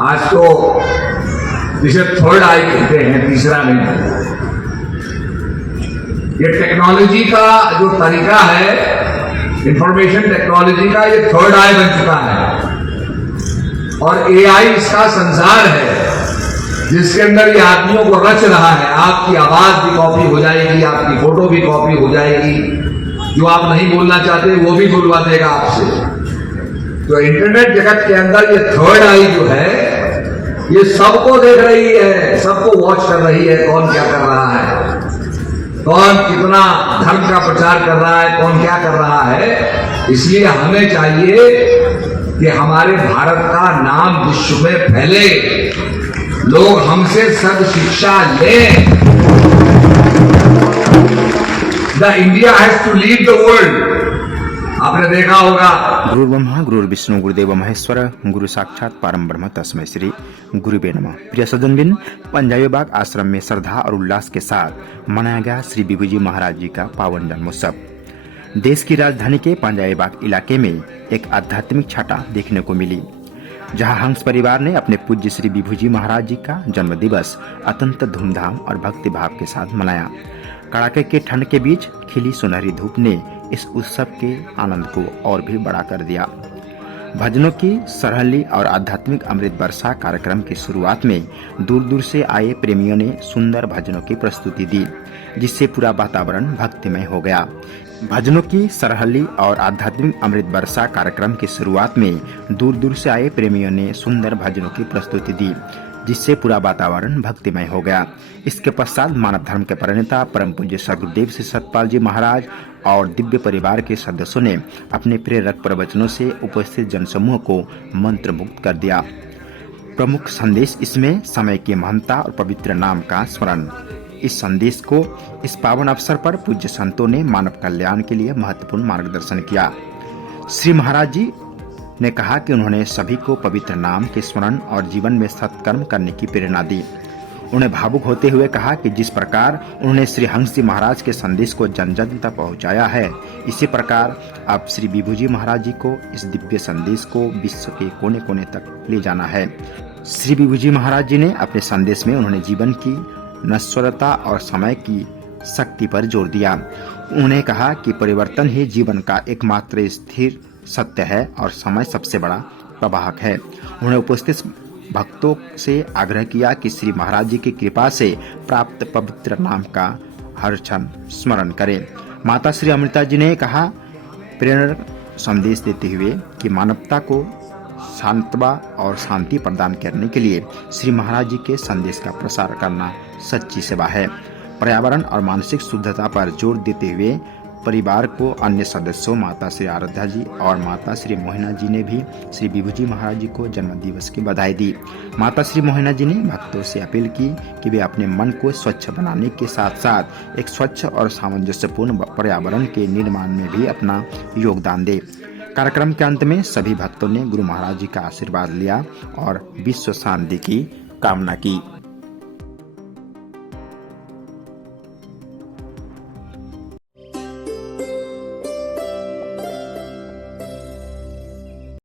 आज तो जिसे थर्ड आई कहते हैं, तीसरा नहीं। ये टेक्नोलॉजी का जो तरीका है, इंफॉर्मेशन टेक्नोलॉजी का, ये थर्ड आई बन चुका है। और एआई इसका संसार है जिसके अंदर ये आदमियों को रच रहा है। आपकी आवाज भी कॉपी हो जाएगी, आपकी फोटो भी कॉपी हो जाएगी, जो आप नहीं बोलना चाहते वो भी बोलवा देगा आपसे। तो इंटरनेट जगत के अंदर ये थर्ड आई जो है, ये सबको देख रही है, सबको वॉच कर रही है, कौन क्या कर रहा है, कौन कितना धर्म का प्रचार कर रहा है, कौन क्या कर रहा है। इसलिए हमें चाहिए कि हमारे भारत का नाम विश्व में फैले, लोग हमसे सद शिक्षा लें। The India has to lead the world. आपने देखा होगा, गुरु ब्रह्मा गुरु विष्णु गुरुदेव महेश्वर गुरु साक्षात परम ब्रह्म तस्मै श्री गुरुवे नमः। प्रिय सज्जनबिन, पंजाबी बाग आश्रम में श्रद्धा और उल्लास के साथ मनाया गया श्री विभूजी महाराज जी का पावन जन्मोत्सव। देश की राजधानी के पंजाबी बाग इलाके में एक आध्यात्मिक छटा देखने को मिली, जहां हंस परिवार ने अपने पूज्य श्री विभूजी महाराज जी का जन्म दिवस अत्यंत धूमधाम और भक्ति भाव के साथ मनाया। कड़ाके के ठंड के बीच खिली सुनहरी धूप ने इस उत्सव के आनंद को और भी बढ़ा कर दिया। भजनों की सरहली और आध्यात्मिक अमृत वर्षा कार्यक्रम की शुरुआत में दूर दूर से आए प्रेमियों ने सुंदर भजनों की प्रस्तुति दी, जिससे पूरा वातावरण भक्तिमय हो गया। भजनों की सरहली और आध्यात्मिक अमृत वर्षा कार्यक्रम की शुरुआत में दूर दूर से आए प्रेमियों ने सुंदर भजनों की प्रस्तुति दी, जिससे पूरा वातावरण भक्तिमय हो गया। इसके पश्चात मानव धर्म के प्रणेता परम पूज्य सद्गुरुदेव श्री सतपाल जी महाराज और दिव्य परिवार के सदस्यों ने अपने प्रेरक प्रवचनों से उपस्थित जनसमूह को मंत्र मुक्त कर दिया। प्रमुख संदेश इसमें समय की महानता और पवित्र नाम का स्मरण। इस संदेश को इस पावन अवसर पर पूज्य संतों ने मानव कल्याण के लिए महत्वपूर्ण मार्गदर्शन किया। श्री महाराज जी ने कहा कि उन्होंने सभी को पवित्र नाम के स्मरण और जीवन में सत्कर्म करने की प्रेरणा दी। उन्हें भावुक होते हुए कहा कि जिस प्रकार उन्होंने श्री हंस जी महाराज के संदेश को जन जन तक पहुंचाया है, इसी प्रकार अब श्री विभूजी महाराज जी को इस दिव्य संदेश को विश्व के कोने कोने तक ले जाना है। श्री विभूजी महाराज जी ने अपने संदेश में उन्होंने जीवन की नश्वरता और समय की शक्ति पर जोर दिया। उन्होंने कहा कि परिवर्तन ही जीवन का एकमात्र स्थिर सत्य है और समय सबसे बड़ा प्रवाहक है। उन्होंने उपस्थित भक्तों से आग्रह किया कि श्री महाराज जी की कृपा से प्राप्त पवित्र नाम का हर क्षण स्मरण करें। माता श्री अमृता जी ने कहा, प्रेरक संदेश देते हुए कि मानवता को शांतवा और शांति प्रदान करने के लिए श्री महाराज जी के संदेश का प्रसार करना सच्ची सेवा है। पर्यावरण और मानसिक शुद्धता पर जोर देते हुए परिवार को अन्य सदस्यों माता श्री आराध्या जी और माता श्री मोहिना जी ने भी श्री विभूजी महाराज जी को जन्म दिवस की बधाई दी। माता श्री मोहिना जी ने भक्तों से अपील की कि वे अपने मन को स्वच्छ बनाने के साथ साथ एक स्वच्छ और सामंजस्यपूर्ण पर्यावरण के निर्माण में भी अपना योगदान दे। कार्यक्रम के अंत में सभी भक्तों ने गुरु महाराज जी का आशीर्वाद लिया और विश्व शांति की कामना की।